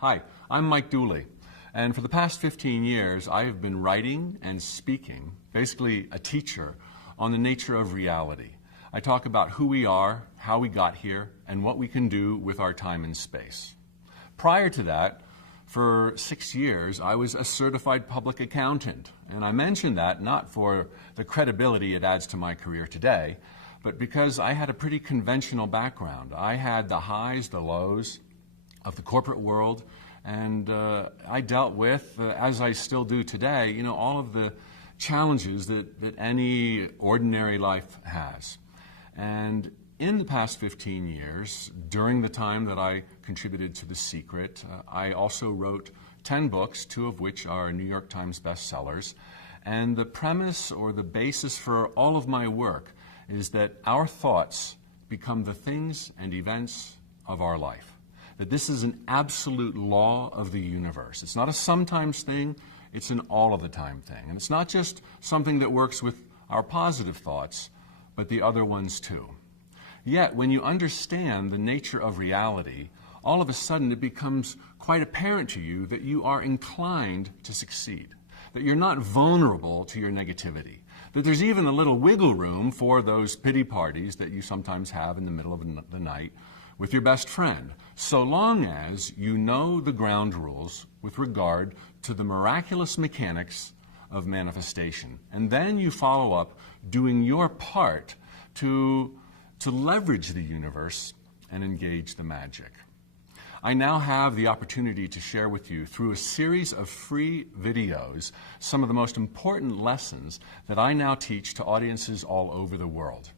Hi, I'm Mike Dooley, and for the past 15 years I have been writing and speaking, basically a teacher, on the nature of reality. I talk about who we are, how we got here, and what we can do with our time and space. Prior to that, for 6 years, I was a certified public accountant, and I mention that not for the credibility it adds to my career today, but because I had a pretty conventional background. I had the highs, the lows of the corporate world, and I dealt with, as I still do today, all of the challenges that any ordinary life has. And in the past 15 years, during the time that I contributed to The Secret, I also wrote 10 books, 2 of which are New York Times bestsellers. And the premise or the basis for all of my work is that our thoughts become the things and events of our life. That this is an absolute law of the universe. It's not a sometimes thing, it's an all of the time thing. And it's not just something that works with our positive thoughts, but the other ones too. Yet, when you understand the nature of reality, all of a sudden it becomes quite apparent to you that you are inclined to succeed, that you're not vulnerable to your negativity, that there's even a little wiggle room for those pity parties that you sometimes have in the middle of the night with your best friend, so long as you know the ground rules with regard to the miraculous mechanics of manifestation. And then you follow up doing your part to leverage the universe and engage the magic. I now have the opportunity to share with you through a series of free videos some of the most important lessons that I now teach to audiences all over the world.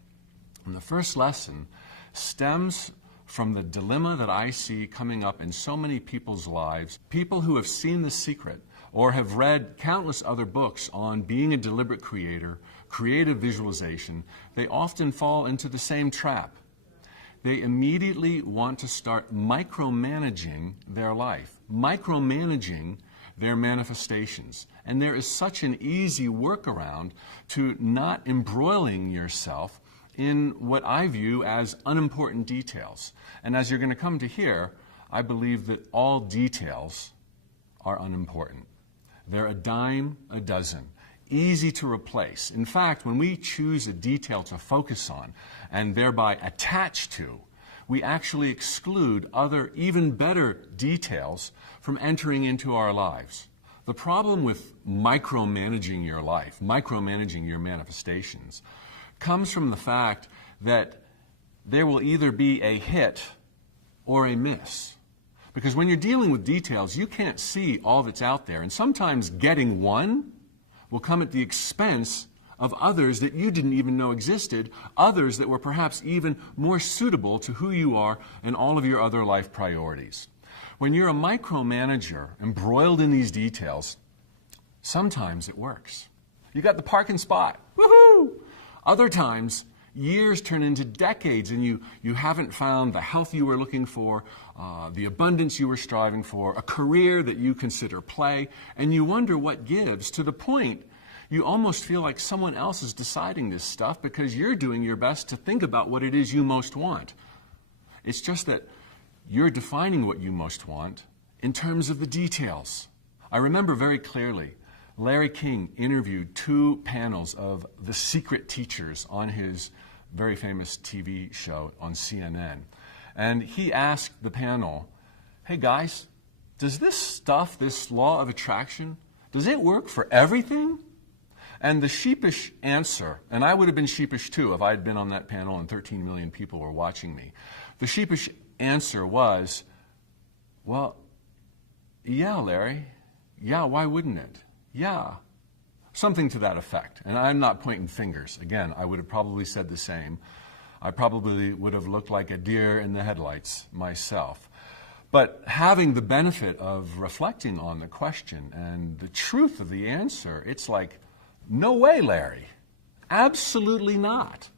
And the first lesson stems from the dilemma that I see coming up in so many people's lives, people who have seen The Secret or have read countless other books on being a deliberate creator, creative visualization. They often fall into the same trap. They immediately want to start micromanaging their life, micromanaging their manifestations. And there is such an easy workaround to not embroiling yourself in what I view as unimportant details. And as you're going to come to hear, I believe that all details are unimportant. They're a dime a dozen, easy to replace. In fact, when we choose a detail to focus on and thereby attach to, we actually exclude other, even better details from entering into our lives. The problem with micromanaging your life, micromanaging your manifestations, comes from the fact that there will either be a hit or a miss. Because when you're dealing with details, you can't see all that's out there. And sometimes getting one will come at the expense of others that you didn't even know existed, others that were perhaps even more suitable to who you are and all of your other life priorities. When you're a micromanager embroiled in these details, sometimes it works. You got the parking spot. Woohoo! Other times, years turn into decades and you haven't found the health you were looking for, the abundance you were striving for, a career that you consider play, and you wonder what gives, to the point you almost feel like someone else is deciding this stuff because you're doing your best to think about what it is you most want. It's just that you're defining what you most want in terms of the details. I remember very clearly Larry King interviewed 2 panels of The Secret teachers on his very famous TV show on CNN. And he asked the panel, hey guys, does this stuff, this law of attraction, does it work for everything? And the sheepish answer, and I would have been sheepish too if I had been on that panel and 13 million people were watching me. The sheepish answer was, well, yeah, Larry, yeah, why wouldn't it? Yeah, something to that effect. And I'm not pointing fingers. Again, I would have probably said the same. I probably would have looked like a deer in the headlights myself. But having the benefit of reflecting on the question and the truth of the answer, it's like, no way, Larry. Absolutely not.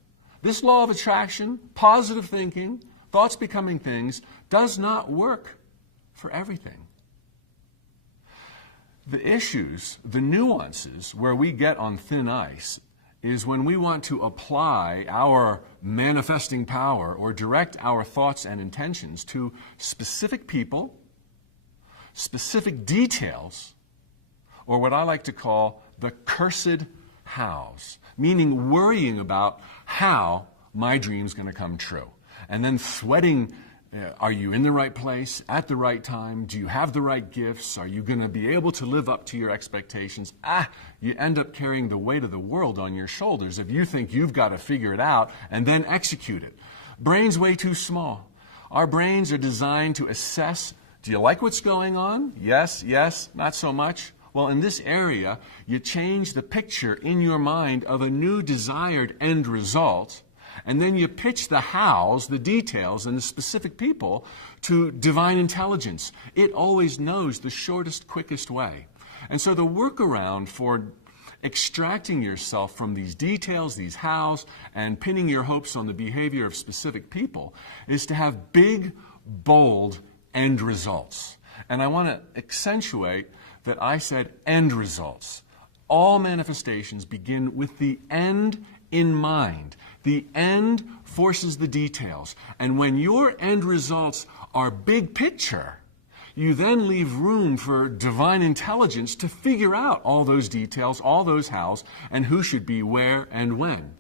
This law of attraction, positive thinking, thoughts becoming things, does not work for everything. The issues, the nuances where we get on thin ice is when we want to apply our manifesting power or direct our thoughts and intentions to specific people specific details, or what I like to call the cursed hows, meaning worrying about how my dream's going to come true. And then sweating, are you in the right place at the right time? Do you have the right gifts? Are you going to be able to live up to your expectations? You end up carrying the weight of the world on your shoulders if you think you've got to figure it out and then execute it. Brain's way too small. Our brains are designed to assess, do you like what's going on? Yes, not so much. Well, in this area, you change the picture in your mind of a new desired end result, and then you pitch the hows, the details, and the specific people to divine intelligence. It always knows the shortest, quickest way. And so the workaround for extracting yourself from these details, these hows, and pinning your hopes on the behavior of specific people is to have big, bold end results. And I want to accentuate that I said end results. All manifestations begin with the end in mind. The end forces the details. And when your end results are big picture, you then leave room for divine intelligence to figure out all those details, all those hows, and who should be where and when.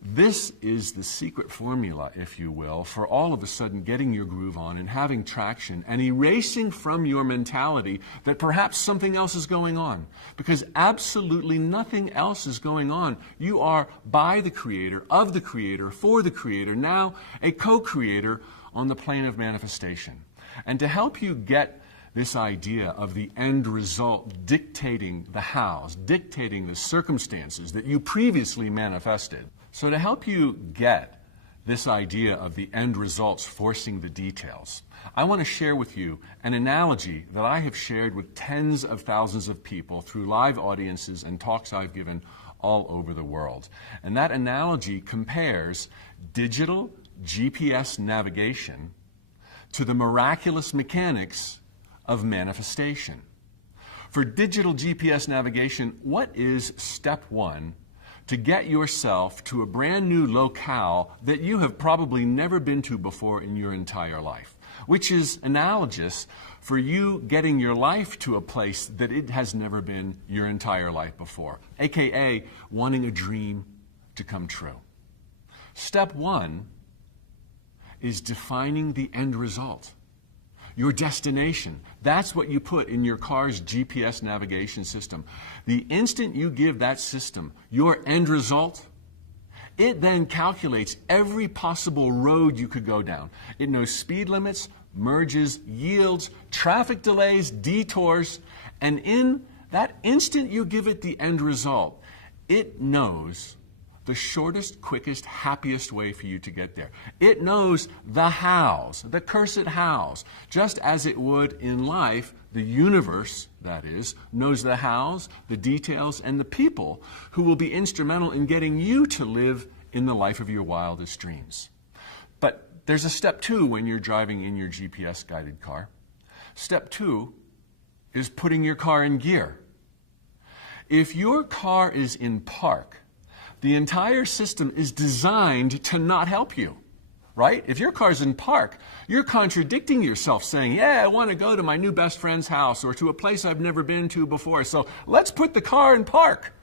This is the secret formula, if you will, for all of a sudden getting your groove on and having traction and erasing from your mentality that perhaps something else is going on. Because absolutely nothing else is going on. You are by the Creator, of the Creator, for the Creator, now a co-creator on the plane of manifestation. And to help you get this idea of the end result dictating the hows, dictating the circumstances that you previously manifested. So to help you get this idea of the end results forcing the details, I want to share with you an analogy that I have shared with tens of thousands of people through live audiences and talks I've given all over the world. And that analogy compares digital GPS navigation to the miraculous mechanics of manifestation. For digital GPS navigation, what is step one to get yourself to a brand new locale that you have probably never been to before in your entire life, which is analogous for you getting your life to a place that it has never been your entire life before, aka wanting a dream to come true. Step one is defining the end result. Your destination. That's what you put in your car's GPS navigation system. The instant you give that system your end result, it then calculates every possible road you could go down. It knows speed limits, merges, yields, traffic delays, detours, and in that instant you give it the end result, it knows the shortest, quickest, happiest way for you to get there. It knows the hows, the cursed hows. Just as it would in life, the universe, that is, knows the hows, the details, and the people who will be instrumental in getting you to live in the life of your wildest dreams. But there's a step two when you're driving in your GPS-guided car. Step two is putting your car in gear. If your car is in park, the entire system is designed to not help you, right? If your car's in park, you're contradicting yourself saying, yeah, I want to go to my new best friend's house or to a place I've never been to before, so let's put the car in park.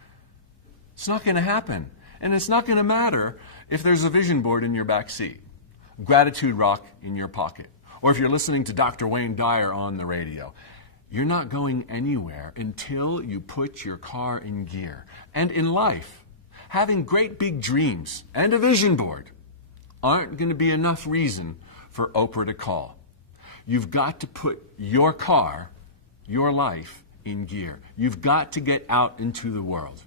It's not going to happen. And it's not going to matter if there's a vision board in your back seat, gratitude rock in your pocket, or if you're listening to Dr. Wayne Dyer on the radio. You're not going anywhere until you put your car in gear. And in life, having great big dreams and a vision board aren't going to be enough reason for Oprah to call. You've got to put your car, your life, in gear. You've got to get out into the world.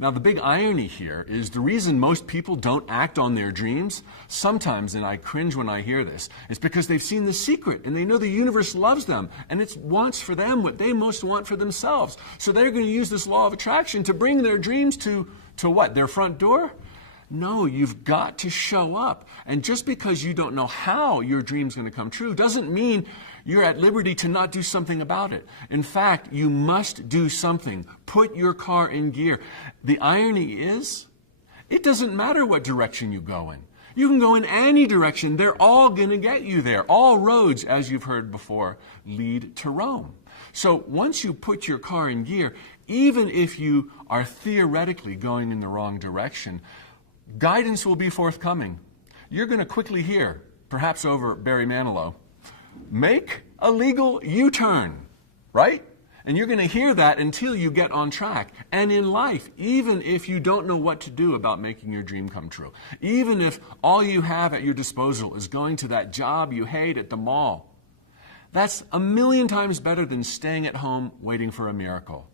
Now, the big irony here is the reason most people don't act on their dreams, sometimes, and I cringe when I hear this, is because they've seen The Secret and they know the universe loves them and it wants for them what they most want for themselves. So they're going to use this law of attraction to bring their dreams to what? Their front door? No, you've got to show up. And just because you don't know how your dream's going to come true doesn't mean you're at liberty to not do something about it. In fact, you must do something. Put your car in gear. The irony is, it doesn't matter what direction you go in. You can go in any direction. They're all going to get you there. All roads, as you've heard before, lead to Rome. So once you put your car in gear, even if you are theoretically going in the wrong direction, guidance will be forthcoming. You're going to quickly hear, perhaps over Barry Manilow, make a legal U-turn, right? And you're going to hear that until you get on track. And in life, even if you don't know what to do about making your dream come true, even if all you have at your disposal is going to that job you hate at the mall, that's 1,000,000 times better than staying at home waiting for a miracle.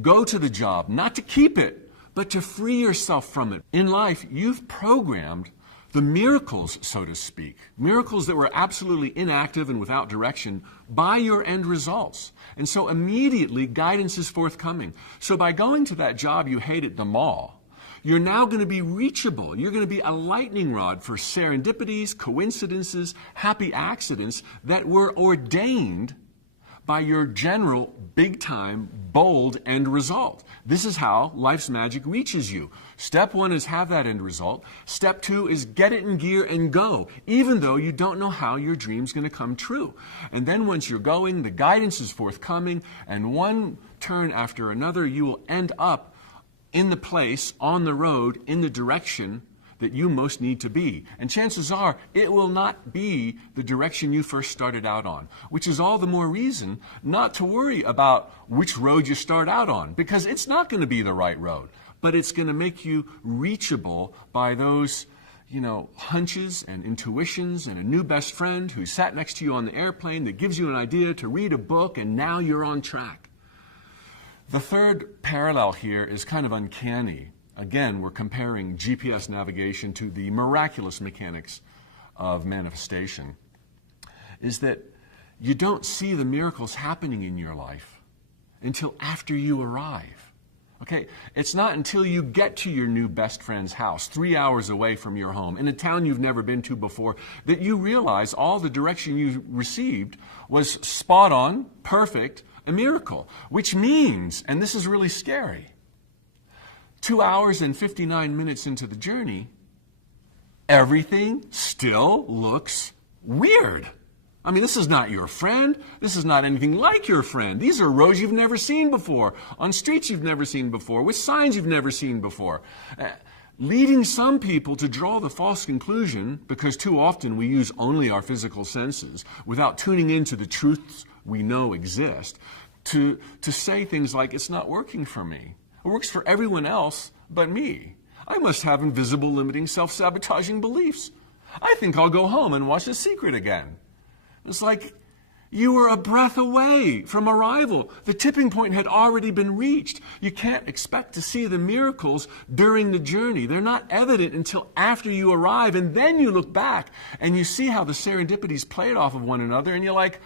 Go to the job, not to keep it, but to free yourself from it. In life, you've programmed the miracles, so to speak, miracles that were absolutely inactive and without direction, by your end results. And so immediately guidance is forthcoming. So by going to that job you hate at the mall, you're now going to be reachable. You're going to be a lightning rod for serendipities, coincidences, happy accidents that were ordained by your general, big-time, bold end result. This is how life's magic reaches you. Step 1 is have that end result. Step 2 is get it in gear and go, even though you don't know how your dream's going to come true. And then once you're going, the guidance is forthcoming, and one turn after another, you will end up in the place, on the road, in the direction that you most need to be. And chances are, it will not be the direction you first started out on, which is all the more reason not to worry about which road you start out on, because it's not going to be the right road, but it's going to make you reachable by those, hunches and intuitions and a new best friend who sat next to you on the airplane that gives you an idea to read a book, and now you're on track. The third parallel here is kind of uncanny. Again, we're comparing GPS navigation to the miraculous mechanics of manifestation, is that you don't see the miracles happening in your life until after you arrive. Okay? It's not until you get to your new best friend's house, 3 hours away from your home, in a town you've never been to before, that you realize all the direction you received was spot on, perfect, a miracle. Which means, and this is really scary, 2 hours and 59 minutes into the journey, everything still looks weird. I mean, this is not your friend. This is not anything like your friend. These are roads you've never seen before, on streets you've never seen before, with signs you've never seen before. Leading some people to draw the false conclusion, because too often we use only our physical senses without tuning into the truths we know exist, to say things like, it's not working for me. It works for everyone else but me. I must have invisible, limiting, self-sabotaging beliefs. I think I'll go home and watch The Secret again. It's like you were a breath away from arrival. The tipping point had already been reached. You can't expect to see the miracles during the journey. They're not evident until after you arrive, and then you look back and you see how the serendipities played off of one another, and you're like,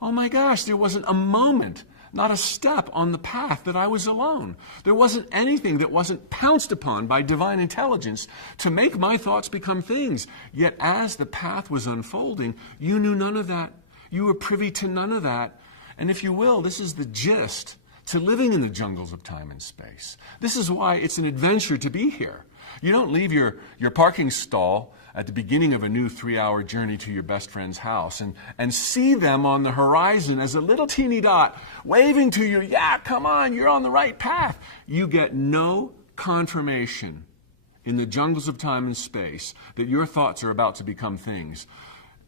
oh my gosh, there wasn't a moment, not a step on the path that I was alone. There wasn't anything that wasn't pounced upon by divine intelligence to make my thoughts become things. Yet as the path was unfolding, you knew none of that. You were privy to none of that. And if you will, this is the gist to living in the jungles of time and space. This is why it's an adventure to be here. You don't leave your parking stall at the beginning of a new 3-hour journey to your best friend's house and see them on the horizon as a little teeny dot waving to you, yeah, come on, you're on the right path. You get no confirmation in the jungles of time and space that your thoughts are about to become things.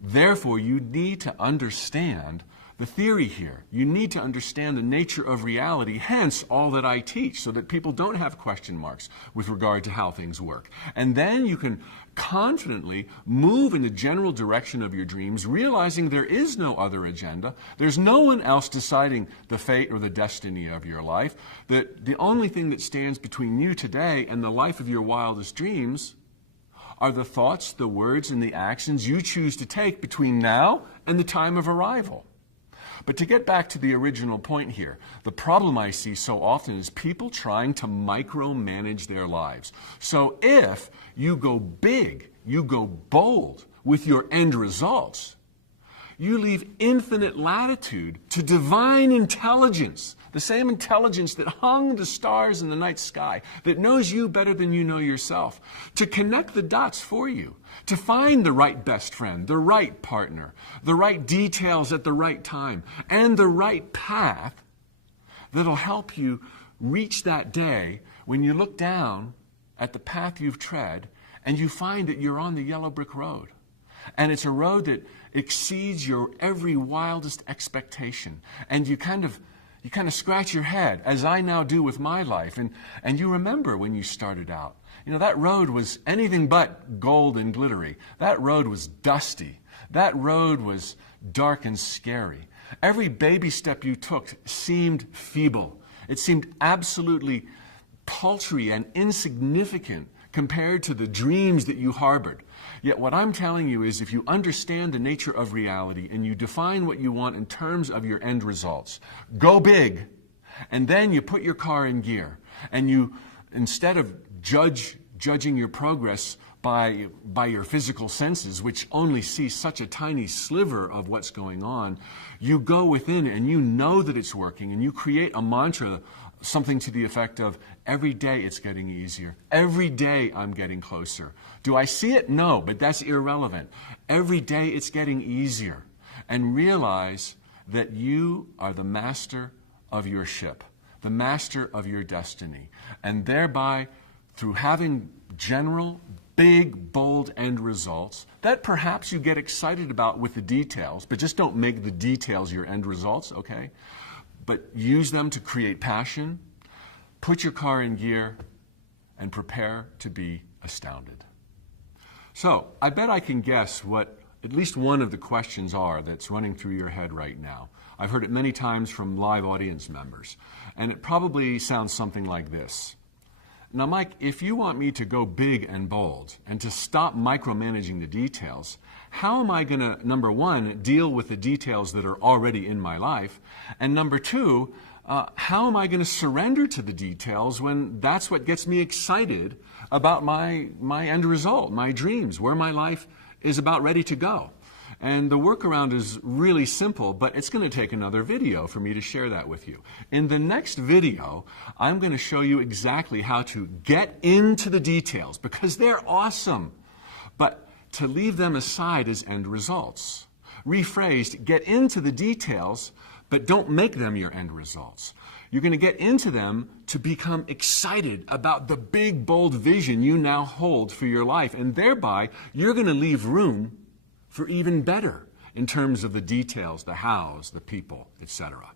Therefore, you need to understand the theory here. You need to understand the nature of reality, hence all that I teach, so that people don't have question marks with regard to how things work. And then you can confidently move in the general direction of your dreams, realizing there is no other agenda. There's no one else deciding the fate or the destiny of your life. That the only thing that stands between you today and the life of your wildest dreams are the thoughts, the words, and the actions you choose to take between now and the time of arrival. But to get back to the original point here, the problem I see so often is people trying to micromanage their lives. So if you go big, you go bold with your end results, You leave infinite latitude to divine intelligence, the same intelligence that hung the stars in the night sky, that knows you better than you know yourself, to connect the dots for you, to find the right best friend, the right partner, the right details at the right time, and the right path that'll help you reach that day when you look down at the path you've tread and you find that you're on the yellow brick road. And it's a road that exceeds your every wildest expectation. And you kind of scratch your head, as I now do with my life. And you remember when you started out. You know, that road was anything but gold and glittery. That road was dusty. That road was dark and scary. Every baby step you took seemed feeble. It seemed absolutely paltry and insignificant compared to the dreams that you harbored. Yet what I'm telling you is if you understand the nature of reality and you define what you want in terms of your end results, go big, and then you put your car in gear, and you, instead of judging your progress by your physical senses, which only see such a tiny sliver of what's going on, you go within and you know that it's working, and you create a mantra, something to the effect of, every day it's getting easier. Every day I'm getting closer. Do I see it? No, but that's irrelevant. Every day it's getting easier. And realize that you are the master of your ship, the master of your destiny. And thereby, through having general, big, bold end results that perhaps you get excited about with the details, but just don't make the details your end results, okay? But use them to create passion, put your car in gear, and prepare to be astounded. So, I bet I can guess what at least one of the questions are that's running through your head right now. I've heard it many times from live audience members, and it probably sounds something like this. Now, Mike, if you want me to go big and bold and to stop micromanaging the details, how am I going to, number one, deal with the details that are already in my life? And number two, how am I going to surrender to the details when that's what gets me excited about my end result, my dreams, where my life is about ready to go? And the workaround is really simple, but it's going to take another video for me to share that with you. In the next video, I'm going to show you exactly how to get into the details, because they're awesome, but to leave them aside as end results. Rephrased, get into the details, but don't make them your end results. You're going to get into them to become excited about the big, bold vision you now hold for your life, and thereby you're going to leave room for even better in terms of the details, the hows, the people, etc.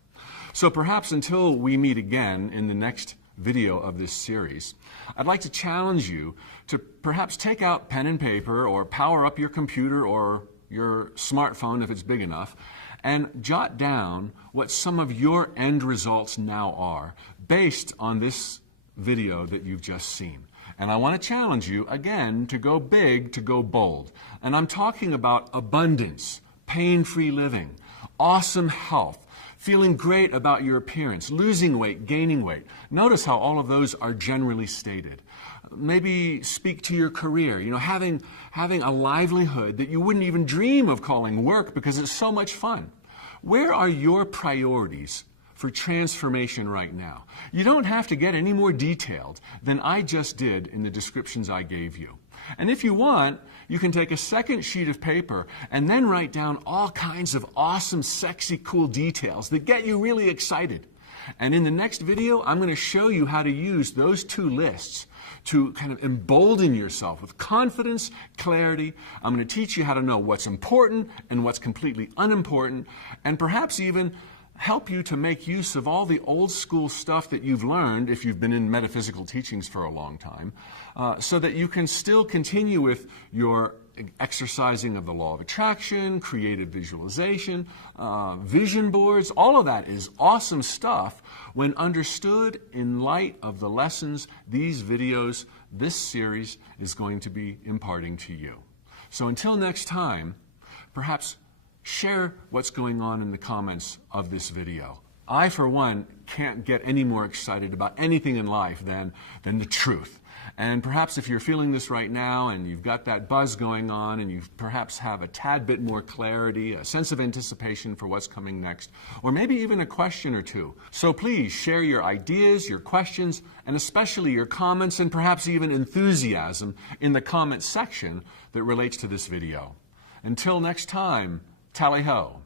So perhaps until we meet again in the next video of this series, I'd like to challenge you to perhaps take out pen and paper or power up your computer or your smartphone if it's big enough and jot down what some of your end results now are based on this video that you've just seen. And I want to challenge you, again, to go big, to go bold. And I'm talking about abundance, pain-free living, awesome health, feeling great about your appearance, losing weight, gaining weight. Notice how all of those are generally stated. Maybe speak to your career, having a livelihood that you wouldn't even dream of calling work because it's so much fun. Where are your priorities for transformation right now? You don't have to get any more detailed than I just did in the descriptions I gave you. And if you want, you can take a second sheet of paper and then write down all kinds of awesome, sexy, cool details that get you really excited. And in the next video, I'm going to show you how to use those two lists to kind of embolden yourself with confidence, clarity. I'm going to teach you how to know what's important and what's completely unimportant, and perhaps even help you to make use of all the old school stuff that you've learned if you've been in metaphysical teachings for a long time, so that you can still continue with your exercising of the law of attraction, creative visualization, vision boards. All of that is awesome stuff when understood in light of the lessons these videos, this series is going to be imparting to you. So until next time, perhaps share what's going on in the comments of this video. I, for one, can't get any more excited about anything in life than the truth. And perhaps if you're feeling this right now and you've got that buzz going on and you perhaps have a tad bit more clarity, a sense of anticipation for what's coming next, or maybe even a question or two. So please share your ideas, your questions, and especially your comments and perhaps even enthusiasm in the comment section that relates to this video. Until next time, tally-ho.